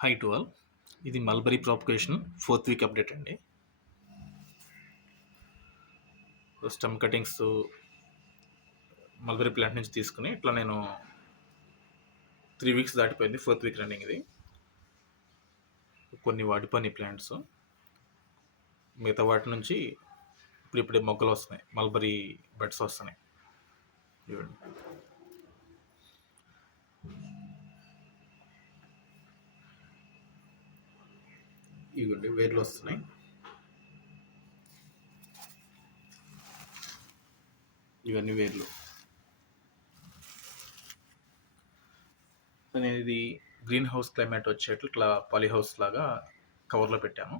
High to all. ఇది mulberry propagation 4th week update అండి. Stem cuttings mulberry plant నుంచి తీసుకుని ఇట్లా నేను 3 వీక్స్ దాటిపోయింది, 4th వీక్ రన్నింగ్ ఇది. కొన్ని వాడిపోయిన ప్లాంట్స్, మిగతా వాటి నుంచి ఇప్పుడిప్పుడే మొగ్గలు వస్తున్నాయి, మల్బరీ బడ్స్ వస్తున్నాయి. ఇవ్వండి, ఇవ్వండి వేర్లు వస్తున్నాయి. ఇవన్నీ వేర్లు. నేను ఇది గ్రీన్ హౌస్ క్లైమేట్ వచ్చేట్లు ఇట్లా పాలీ హౌస్ లాగా కవర్లో పెట్టాను.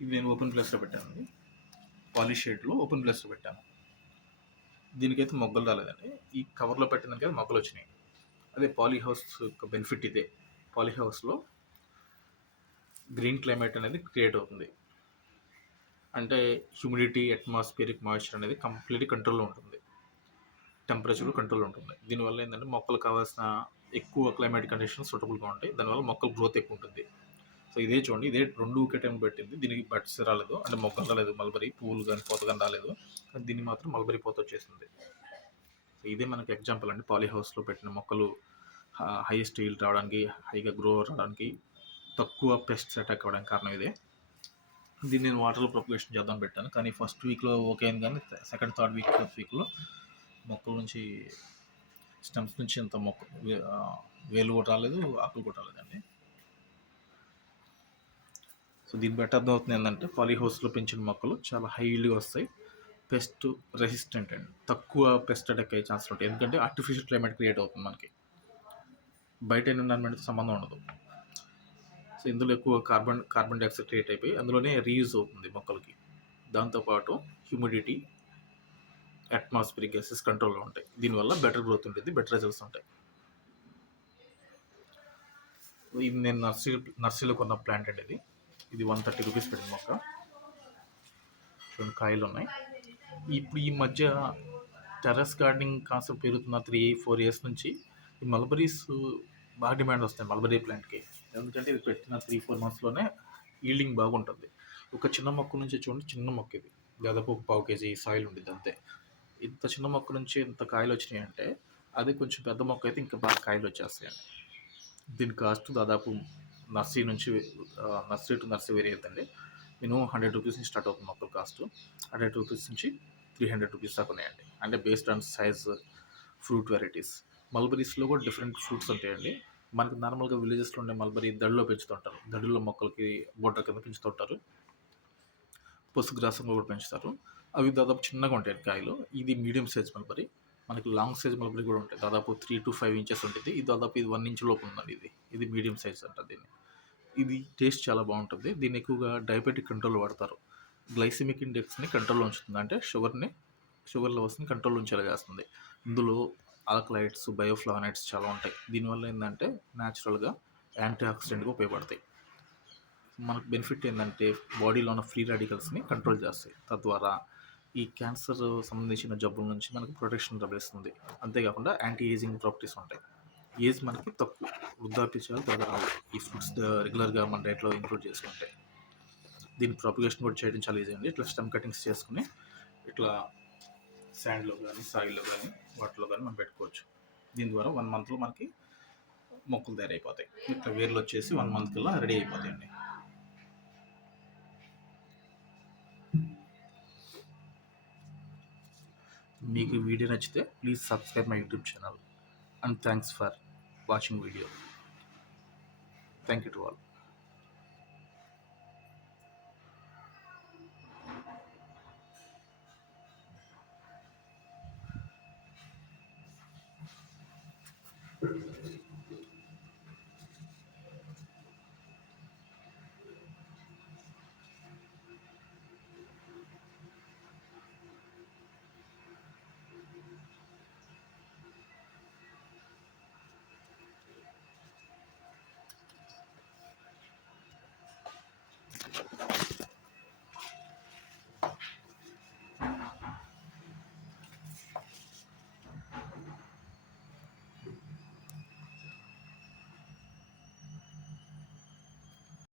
ఇది నేను ఓపెన్ ప్లేస్లో పెట్టాను, పాలీ షేడ్లో ఓపెన్ ప్లేస్లో పెట్టాను. దీనికైతే మొగ్గలు రాలేదండి. ఈ కవర్లో పెట్టిన దానికైతే మొగ్గలు వచ్చినాయి. అదే పాలీ హౌస్ యొక్క బెనిఫిట్ ఇదే. పాలీ హౌస్లో గ్రీన్ క్లైమేట్ అనేది క్రియేట్ అవుతుంది. అంటే హ్యూమిడిటీ, అట్మాస్ఫియరిక్ మాయిశ్చర్ అనేది కంప్లీట్లీ కంట్రోల్లో ఉంటుంది, టెంపరేచర్ కంట్రోల్ ఉంటుంది. దీనివల్ల ఏంటంటే మొక్కలు కావాల్సిన ఎక్కువ క్లైమాటిక్ కండిషన్స్ సూటబుల్గా ఉంటాయి. దానివల్ల మొక్కల గ్రోత్ ఎక్కువ ఉంటుంది. సో ఇదే చూడండి, ఇదే 2 ఒకే టైం పెట్టింది. దీనికి బడ్స్ రాలేదు, అంటే మొక్కలు రాలేదు, మల్బరీ పువ్వులు కానీ పూత కానీ రాలేదు. దీన్ని మాత్రం మల్బరీ పూత వచ్చేసింది. సో ఇదే మనకి ఎగ్జాంపుల్ అండి. పాలీ హౌస్లో పెట్టిన మొక్కలు హైయెస్ట్ ఈల్డ్ రావడానికి, హైగా గ్రో రావడానికి, తక్కువ పెస్ట్స్ అటాక్ అవ్వడానికి కారణం ఇదే. దీన్ని నేను వాటర్లో ప్రొపగేషన్ చేద్దాం పెట్టాను, కానీ ఫస్ట్ వీక్లో ఓకే అయింది. కానీ సెకండ్, థర్డ్ వీక్, ఫోర్త్ వీక్లో మొక్కల నుంచి, స్టెమ్స్ నుంచి ఇంత వేలు కూడా రాలేదు, ఆకులు కూడా రాలేదండి. సో దీన్ని బట్టి అర్థమవుతుంది ఏంటంటే పాలీ హౌస్లో పెంచిన మొక్కలు చాలా హైలీగా వస్తాయి, పెస్ట్ రెసిస్టెంట్ అండి. తక్కువ పెస్ట్ అటాక్ అయ్యే ఛాన్సులు ఉంటాయి, ఎందుకంటే ఆర్టిఫిషియల్ క్లైమేట్ క్రియేట్ అవుతుంది మనకి, బయట ఎన్విరాన్మెంట్తో సంబంధం ఉండదు. సో ఇందులో ఎక్కువ కార్బన్ డైఆక్సైడ్ క్రియేట్ అయిపోయి అందులోనే రీయూజ్ అవుతుంది మొక్కలకి. దాంతోపాటు హ్యూమిడిటీ, అట్మాస్ఫియరిక్ గ్యాసెస్ కంట్రోల్లో ఉంటాయి. దీనివల్ల బెటర్ గ్రోత్ ఉంటుంది, బెటర్ రిజల్ట్స్ ఉంటాయి. ఇది నేను నర్సరీలో కొన్న ప్లాంట్ అండి. ఇది 130 రూపీస్ పెట్టిన మొక్క. చూడండి, కాయలు ఉన్నాయి. ఇప్పుడు ఈ మధ్య టెర్రస్ గార్డెనింగ్ కాన్సెప్ట్ పెరుగుతున్న 3-4 ఇయర్స్ నుంచి ఈ మల్బరీస్ బాగా డిమాండ్ వస్తాయి మల్బరీ ప్లాంట్కి. ఎందుకంటే ఇది పెట్టిన 3-4 మంత్స్లోనే ఈల్డింగ్ బాగుంటుంది. ఒక చిన్న మొక్క నుంచి చూడండి, చిన్న మొక్క ఇది దాదాపు 1/4 kg సాయిల్ ఉంటుంది అంతే. ఇంత చిన్న మొక్క నుంచి ఇంత కాయలు వచ్చినాయి అంటే, అదే కొంచెం పెద్ద మొక్క అయితే ఇంకా బాగా కాయలు వచ్చేస్తాయండి. దీని కాస్ట్ దాదాపు నర్సరీ టు నర్సరీ వేరే అవుతుంది. మినిమం 100 రూపీస్ నుంచి స్టార్ట్ అవుతుంది మొక్కల కాస్ట్. 100 రూపీస్ నుంచి 300 రూపీస్ దాకా ఉన్నాయండి, అంటే based on size, fruit varieties. మల్బరీస్లో కూడా డిఫరెంట్ ఫ్రూట్స్ ఉంటాయండి. మనకి నార్మల్గా విలేజెస్లో ఉండే మల్బరీ దడిలో పెంచుతుంటారు, దడిలో మొక్కలకి బొడ్డ కింద పెంచుతుంటారు. పసుగ్రాసంలో కూడా పెంచుతారు. అవి దాదాపు చిన్నగా ఉంటాయి కాయలు. ఇది మీడియం సైజ్ మల్బరీ. మనకి లాంగ్ సైజ్ మల్బరీ కూడా ఉంటాయి, దాదాపు 3 to 5 ఇంచెస్ ఉంటుంది. ఇది దాదాపు 1 ఇంచ్ లోపు ఉందండి. ఇది మీడియం సైజ్ అంటారు దీన్ని. ఇది టేస్ట్ చాలా బాగుంటుంది. దీన్ని ఎక్కువగా డయాబెటిక్ కంట్రోల్ వాడతారు. గ్లైసిమిక్ ఇండెక్స్ని కంట్రోల్లో ఉంచుతుంది, అంటే షుగర్ లెవెల్స్ని కంట్రోల్లో ఉంచేలా చేస్తుంది. ఇందులో ఆల్కలైడ్స్, బయోఫ్లావనైడ్స్ చాలా ఉంటాయి. దీనివల్ల ఏంటంటే న్యాచురల్గా యాంటీ ఆక్సిడెంట్గా ఉపయోగపడతాయి. మనకు బెనిఫిట్ ఏంటంటే బాడీలో ఉన్న ఫ్రీ రాడికల్స్ని కంట్రోల్ చేస్తాయి. తద్వారా ఈ క్యాన్సర్ సంబంధించిన జబ్బుల నుంచి మనకు ప్రొటెక్షన్ లభిస్తుంది. అంతేకాకుండా యాంటీ ఏజింగ్ ప్రాపర్టీస్ ఉంటాయి. ఏజ్ మనకి తక్కువ, వృద్ధాప్య త్వరగా రావు ఈ ఫ్రూట్స్ రెగ్యులర్గా మన డైట్లో ఇంక్లూడ్ చేసుకుంటే. దీని ప్రాపగేషన్ కూడా చేయడం చాలా ఈజీ అండి. ఇట్లా స్టెమ్ కటింగ్స్ చేసుకుని ఇట్లా శాండ్లో కానీ, సాయిల్లో కానీ, వాటిలో కానీ మనం పెట్టుకోవచ్చు. దీని ద్వారా 1 మంత్లో మనకి మొక్కలు తయారైపోతాయి. ఇట్లా వేర్లు వచ్చేసి 1 మంత్ కల్లా రెడీ అయిపోతాయండి. మీకు వీడియో నచ్చితే please subscribe my YouTube channel, and thanks for watching video. Thank you to all.